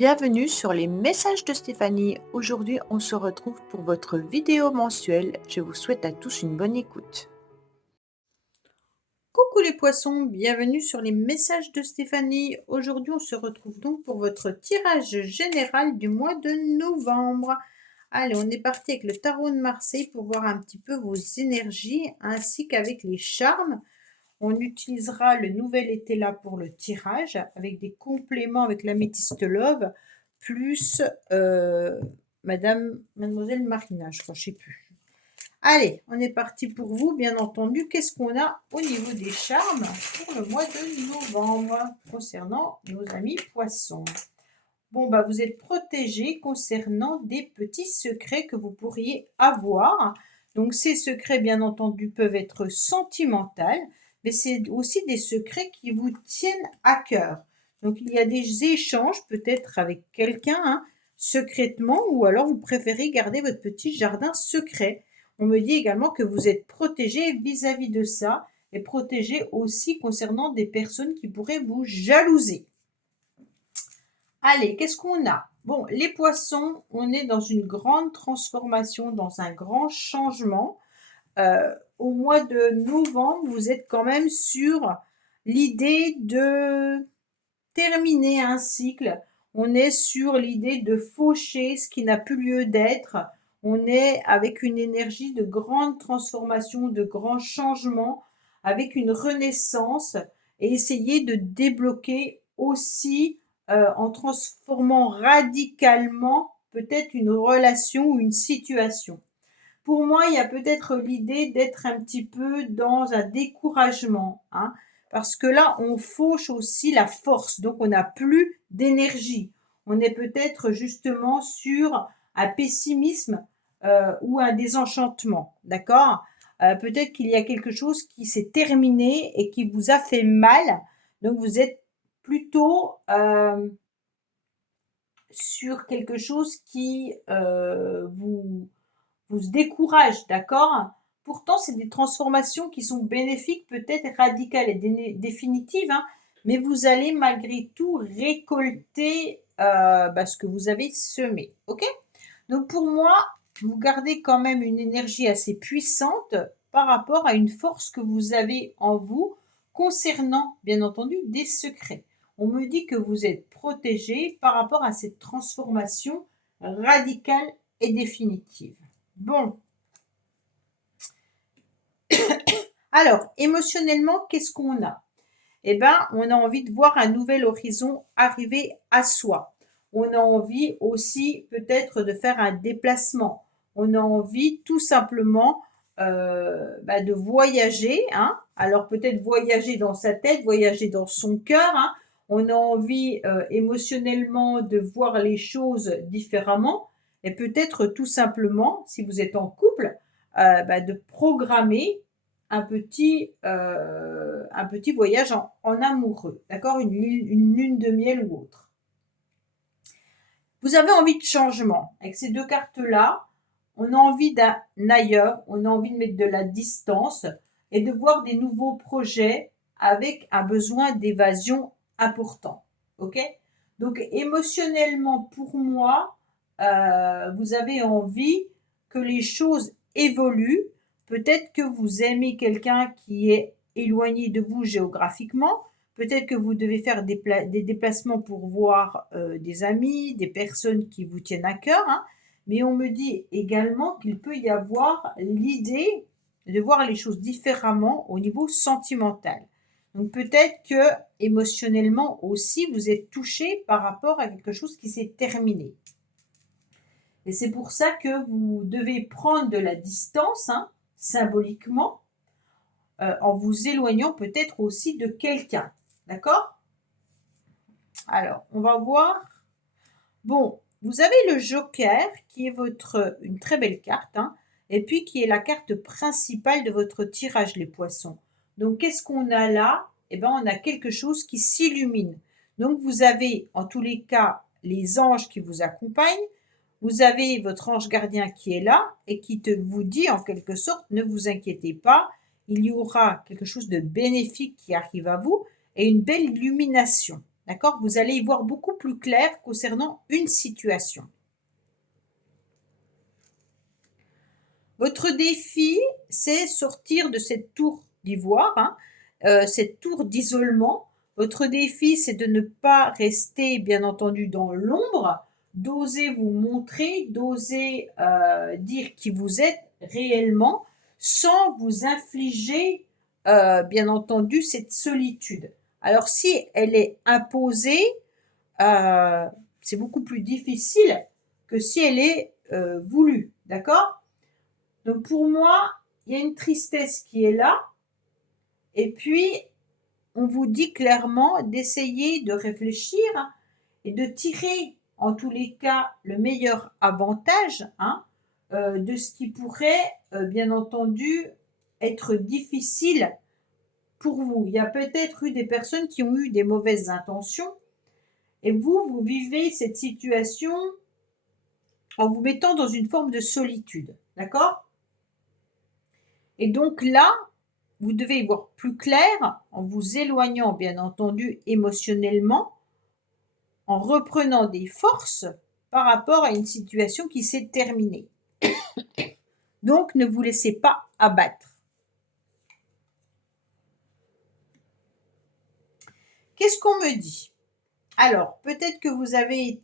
Bienvenue sur les messages de Stéphanie. Aujourd'hui, on se retrouve pour votre vidéo mensuelle. Je vous souhaite à tous une bonne écoute. Coucou les poissons, bienvenue sur les messages de Stéphanie. Aujourd'hui, on se retrouve donc pour votre tirage général du mois de novembre. Allez, on est parti avec le tarot de Marseille pour voir un petit peu vos énergies ainsi qu'avec les charmes. On utilisera le nouvel été là pour le tirage avec des compléments avec l'améthyste love plus Mademoiselle Marina, je crois, je sais plus. Allez, on est parti pour vous, bien entendu. Qu'est-ce qu'on a au niveau des charmes pour le mois de novembre concernant nos amis poissons? Bon, bah, vous êtes protégés concernant des petits secrets que vous pourriez avoir. Donc, ces secrets, bien entendu, peuvent être sentimentaux, mais c'est aussi des secrets qui vous tiennent à cœur. Donc, il y a des échanges peut-être avec quelqu'un, hein, secrètement, ou alors vous préférez garder votre petit jardin secret. On me dit également que vous êtes protégés vis-à-vis de ça et protégés aussi concernant des personnes qui pourraient vous jalouser. Allez, qu'est-ce qu'on a? Bon, les poissons, on est dans une grande transformation, dans un grand changement. Au mois de novembre, vous êtes quand même sur l'idée de terminer un cycle. On est sur l'idée de faucher ce qui n'a plus lieu d'être. On est avec une énergie de grande transformation, de grands changements, avec une renaissance et essayer de débloquer aussi en transformant radicalement peut-être une relation ou une situation. Pour moi, il y a peut-être l'idée d'être un petit peu dans un découragement, hein, parce que là, on fauche aussi la force, donc on n'a plus d'énergie. On est peut-être justement sur un pessimisme ou un désenchantement, d'accord? Peut-être qu'il y a quelque chose qui s'est terminé et qui vous a fait mal, donc vous êtes plutôt sur quelque chose qui vous décourage, d'accord? Pourtant, c'est des transformations qui sont bénéfiques, peut-être radicales et définitives, hein, mais vous allez malgré tout récolter ce que vous avez semé, ok? Donc pour moi, vous gardez quand même une énergie assez puissante par rapport à une force que vous avez en vous concernant, bien entendu, des secrets. On me dit que vous êtes protégé par rapport à cette transformation radicale et définitive. Bon, alors, émotionnellement, qu'est-ce qu'on a? Eh bien, on a envie de voir un nouvel horizon arriver à soi. On a envie aussi peut-être de faire un déplacement. On a envie tout simplement de voyager, hein. Alors peut-être voyager dans sa tête, voyager dans son cœur, hein. On a envie émotionnellement de voir les choses différemment et peut-être tout simplement, si vous êtes en couple, de programmer un petit voyage en amoureux, d'accord? Une lune de miel ou autre. Vous avez envie de changement. Avec ces deux cartes-là, on a envie d'un ailleurs, on a envie de mettre de la distance et de voir des nouveaux projets avec un besoin d'évasion important. Ok? Donc émotionnellement, pour moi, vous avez envie que les choses évoluent. Peut-être que vous aimez quelqu'un qui est éloigné de vous géographiquement. Peut-être que vous devez faire des déplacements pour voir des amis, des personnes qui vous tiennent à cœur, hein. Mais on me dit également qu'il peut y avoir l'idée de voir les choses différemment au niveau sentimental. Donc peut-être que émotionnellement aussi, vous êtes touché par rapport à quelque chose qui s'est terminé. Et c'est pour ça que vous devez prendre de la distance, hein, symboliquement, en vous éloignant peut-être aussi de quelqu'un. D'accord? Alors, on va voir. Bon, vous avez le Joker qui est une très belle carte, hein, et puis qui est la carte principale de votre tirage, les poissons. Donc, qu'est-ce qu'on a là? Eh bien, on a quelque chose qui s'illumine. Donc, vous avez en tous les cas les anges qui vous accompagnent. Vous avez votre ange gardien qui est là et qui vous dit en quelque sorte, ne vous inquiétez pas, il y aura quelque chose de bénéfique qui arrive à vous et une belle illumination. D'accord? Vous allez y voir beaucoup plus clair concernant une situation. Votre défi, c'est sortir de cette tour d'ivoire, hein, cette tour d'isolement. Votre défi, c'est de ne pas rester, bien entendu, dans l'ombre, d'oser vous montrer, d'oser dire qui vous êtes réellement, sans vous infliger, bien entendu, cette solitude. Alors, si elle est imposée, c'est beaucoup plus difficile que si elle est voulue, d'accord? Donc pour moi, il y a une tristesse qui est là. Et puis, on vous dit clairement d'essayer de réfléchir et de tirer, en tous les cas, le meilleur avantage de ce qui pourrait, bien entendu, être difficile pour vous. Il y a peut-être eu des personnes qui ont eu des mauvaises intentions et vous vivez cette situation en vous mettant dans une forme de solitude. D'accord ? Et donc là, vous devez y voir plus clair en vous éloignant, bien entendu, émotionnellement, en reprenant des forces par rapport à une situation qui s'est terminée. Donc, ne vous laissez pas abattre. Qu'est-ce qu'on me dit? Alors, peut-être que vous avez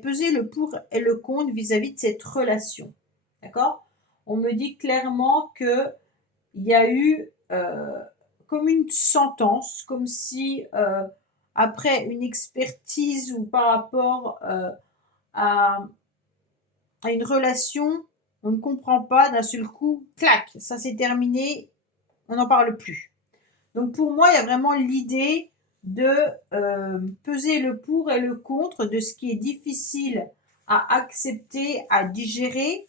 pesé le pour et le contre vis-à-vis de cette relation. D'accord? On me dit clairement qu'il y a eu comme une sentence, comme si après une expertise ou par rapport à une relation, on ne comprend pas d'un seul coup, clac, ça s'est terminé, on n'en parle plus. Donc pour moi, il y a vraiment l'idée de peser le pour et le contre de ce qui est difficile à accepter, à digérer,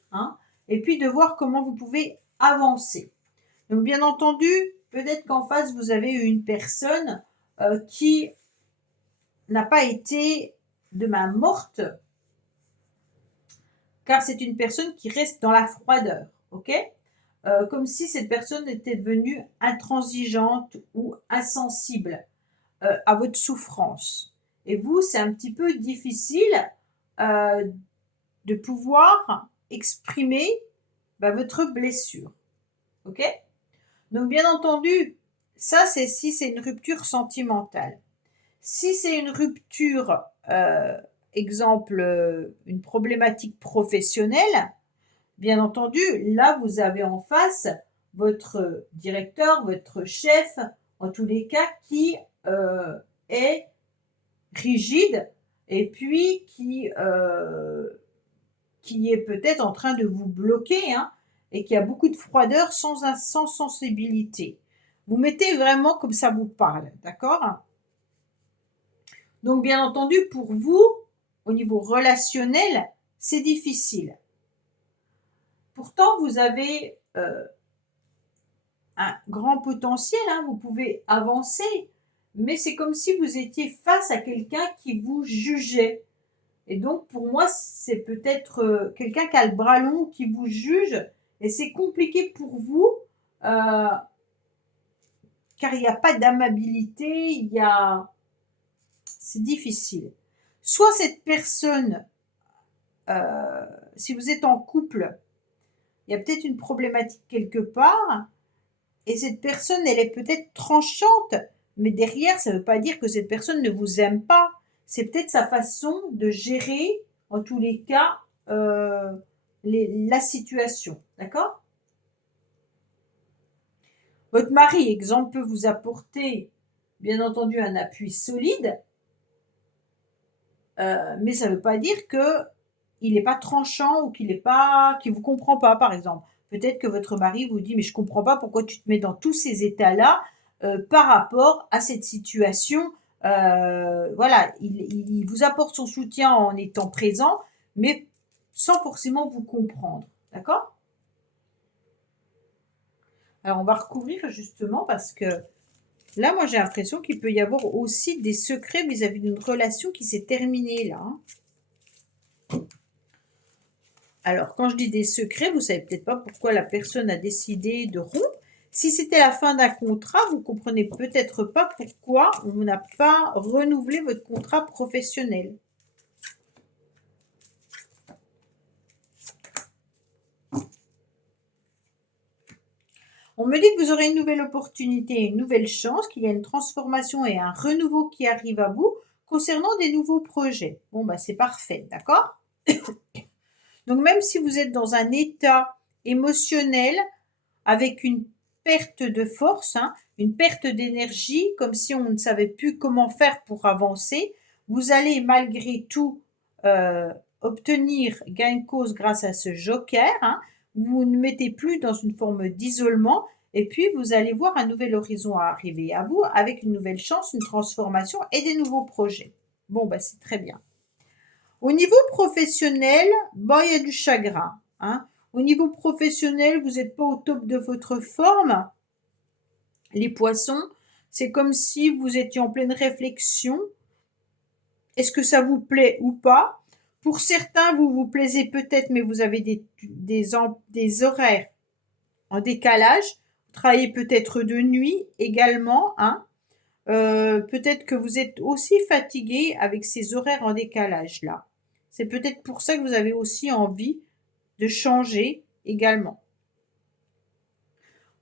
et puis de voir comment vous pouvez avancer. Donc bien entendu, peut-être qu'en face, vous avez une personne qui n'a pas été de main morte, car c'est une personne qui reste dans la froideur, ok? Comme si cette personne était devenue intransigeante ou insensible à votre souffrance. Et vous, c'est un petit peu difficile de pouvoir exprimer votre blessure, ok? Donc bien entendu, ça c'est si c'est une rupture sentimentale. Si c'est une rupture, exemple, une problématique professionnelle, bien entendu, là vous avez en face votre directeur, votre chef, en tous les cas, qui est rigide et puis qui est peut-être en train de vous bloquer, et qui a beaucoup de froideur sans sensibilité. Vous mettez vraiment comme ça vous parle, d'accord? Donc, bien entendu, pour vous, au niveau relationnel, c'est difficile. Pourtant, vous avez un grand potentiel, vous pouvez avancer, mais c'est comme si vous étiez face à quelqu'un qui vous jugeait. Et donc, pour moi, c'est peut-être quelqu'un qui a le bras long, qui vous juge, et c'est compliqué pour vous, car il n'y a pas d'amabilité, c'est difficile. Soit cette personne, si vous êtes en couple, il y a peut-être une problématique quelque part, et cette personne, elle est peut-être tranchante, mais derrière, ça ne veut pas dire que cette personne ne vous aime pas. C'est peut-être sa façon de gérer, en tous les cas, la situation. D'accord? Votre mari, exemple, peut vous apporter, bien entendu, un appui solide, mais ça ne veut pas dire qu'il n'est pas tranchant ou qu'il ne vous comprend pas, par exemple. Peut-être que votre mari vous dit, mais je ne comprends pas pourquoi tu te mets dans tous ces états-là par rapport à cette situation. Voilà, il vous apporte son soutien en étant présent, mais sans forcément vous comprendre. D'accord? Alors, on va recouvrir justement parce que là, moi, j'ai l'impression qu'il peut y avoir aussi des secrets vis-à-vis d'une relation qui s'est terminée là. Alors, quand je dis des secrets, vous savez peut-être pas pourquoi la personne a décidé de rompre, Si c'était la fin d'un contrat, vous comprenez peut-être pas pourquoi on n'a pas renouvelé votre contrat professionnel. On me dit que vous aurez une nouvelle opportunité, une nouvelle chance, qu'il y a une transformation et un renouveau qui arrive à vous concernant des nouveaux projets. Bon, bah c'est parfait, d'accord? Donc même si vous êtes dans un état émotionnel avec une perte de force, hein, une perte d'énergie, comme si on ne savait plus comment faire pour avancer, vous allez malgré tout obtenir gain de cause grâce à ce joker. Hein. Vous ne mettez plus dans une forme d'isolement et puis vous allez voir un nouvel horizon arriver à vous avec une nouvelle chance, une transformation et des nouveaux projets. Bon, bah c'est très bien. Au niveau professionnel, bah, il y a du chagrin. Hein. Au niveau professionnel, vous n'êtes pas au top de votre forme. Les poissons, c'est comme si vous étiez en pleine réflexion. Est-ce que ça vous plaît ou pas? Pour certains, vous vous plaisez peut-être, mais vous avez des horaires en décalage. Vous travaillez peut-être de nuit également. Hein. Peut-être que vous êtes aussi fatigué avec ces horaires en décalage-là. C'est peut-être pour ça que vous avez aussi envie de changer également.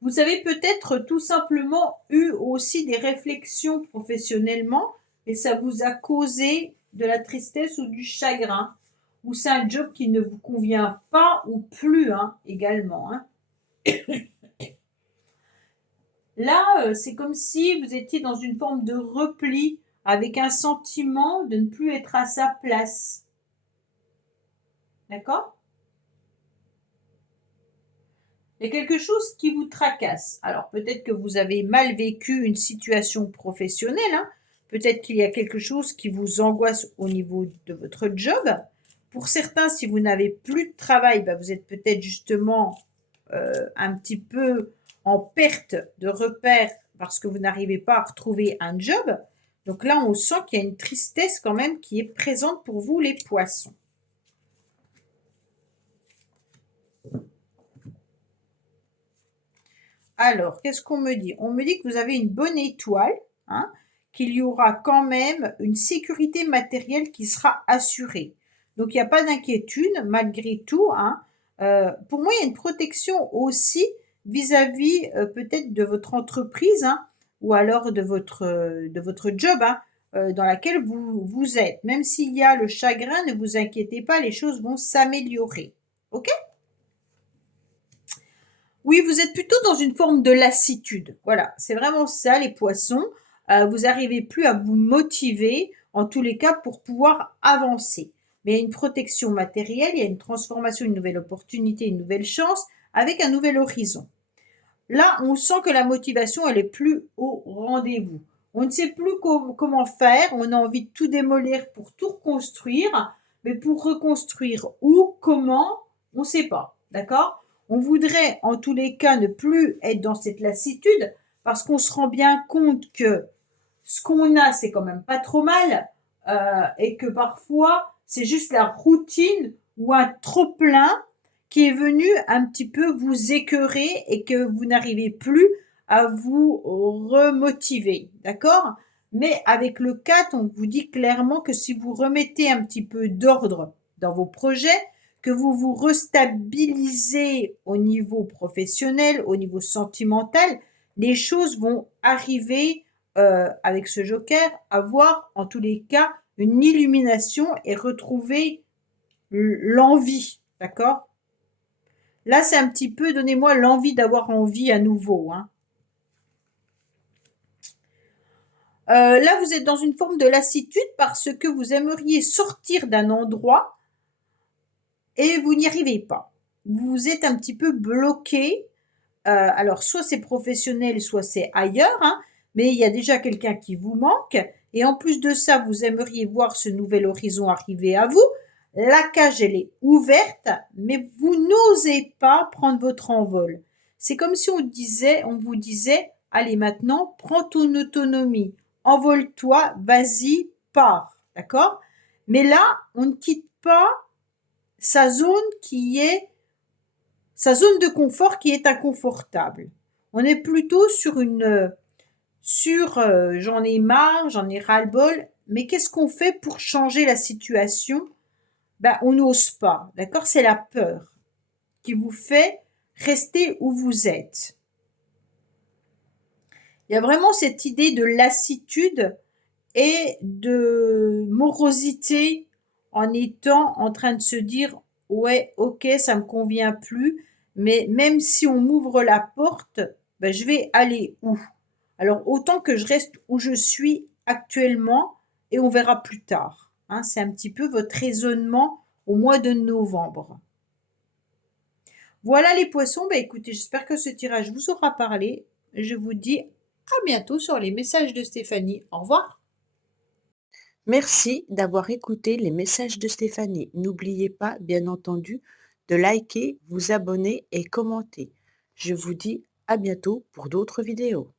Vous avez peut-être tout simplement eu aussi des réflexions professionnellement et ça vous a causé de la tristesse ou du chagrin. Ou c'est un job qui ne vous convient pas ou plus hein, également. Hein. Là, c'est comme si vous étiez dans une forme de repli avec un sentiment de ne plus être à sa place. D'accord? Il y a quelque chose qui vous tracasse. Alors peut-être que vous avez mal vécu une situation professionnelle. Hein. Peut-être qu'il y a quelque chose qui vous angoisse au niveau de votre job. Pour certains, si vous n'avez plus de travail, bah, vous êtes peut-être justement un petit peu en perte de repères parce que vous n'arrivez pas à retrouver un job. Donc là, on sent qu'il y a une tristesse quand même qui est présente pour vous, les poissons. Alors, qu'est-ce qu'on me dit? On me dit que vous avez une bonne étoile, hein, qu'il y aura quand même une sécurité matérielle qui sera assurée. Donc, il n'y a pas d'inquiétude malgré tout. Hein. Pour moi, il y a une protection aussi vis-à-vis peut-être de votre entreprise hein, ou alors de votre job hein, dans laquelle vous êtes. Même s'il y a le chagrin, ne vous inquiétez pas, les choses vont s'améliorer. OK? Oui, vous êtes plutôt dans une forme de lassitude. Voilà, c'est vraiment ça les poissons. Vous n'arrivez plus à vous motiver, en tous les cas, pour pouvoir avancer. Mais il y a une protection matérielle, il y a une transformation, une nouvelle opportunité, une nouvelle chance, avec un nouvel horizon. Là, on sent que la motivation, elle est plus au rendez-vous. On ne sait plus comment faire, on a envie de tout démolir pour tout reconstruire, mais pour reconstruire où, comment, on ne sait pas. D'accord? On voudrait en tous les cas ne plus être dans cette lassitude parce qu'on se rend bien compte que ce qu'on a, c'est quand même pas trop mal et que parfois, c'est juste la routine ou un trop-plein qui est venu un petit peu vous écœurer et que vous n'arrivez plus à vous remotiver. D'accord? Mais avec le 4, on vous dit clairement que si vous remettez un petit peu d'ordre dans vos projets, que vous vous restabilisez au niveau professionnel, au niveau sentimental, les choses vont arriver avec ce joker, avoir en tous les cas une illumination et retrouver l'envie. D'accord? Là, c'est un petit peu, donnez-moi l'envie d'avoir envie à nouveau. Hein. Là, vous êtes dans une forme de lassitude parce que vous aimeriez sortir d'un endroit et vous n'y arrivez pas. Vous êtes un petit peu bloqué. Alors, soit c'est professionnel, soit c'est ailleurs, hein, mais il y a déjà quelqu'un qui vous manque. Et en plus de ça, vous aimeriez voir ce nouvel horizon arriver à vous. La cage, elle est ouverte, mais vous n'osez pas prendre votre envol. C'est comme si on vous disait, allez maintenant, prends ton autonomie, envole-toi, vas-y, pars, d'accord? Mais là, on ne quitte pas sa zone de confort qui est inconfortable. On est plutôt sur j'en ai marre, j'en ai ras-le-bol, mais qu'est-ce qu'on fait pour changer la situation? Ben, on n'ose pas, d'accord? C'est la peur qui vous fait rester où vous êtes. Il y a vraiment cette idée de lassitude et de morosité en étant en train de se dire ouais, ok, ça me convient plus, mais même si on m'ouvre la porte, ben, je vais aller où? Alors autant que je reste où je suis actuellement et on verra plus tard. Hein, c'est un petit peu votre raisonnement au mois de novembre. Voilà les poissons, ben écoutez, j'espère que ce tirage vous aura parlé. Je vous dis à bientôt sur les messages de Stéphanie. Au revoir. Merci d'avoir écouté les messages de Stéphanie. N'oubliez pas, bien entendu, de liker, vous abonner et commenter. Je vous dis à bientôt pour d'autres vidéos.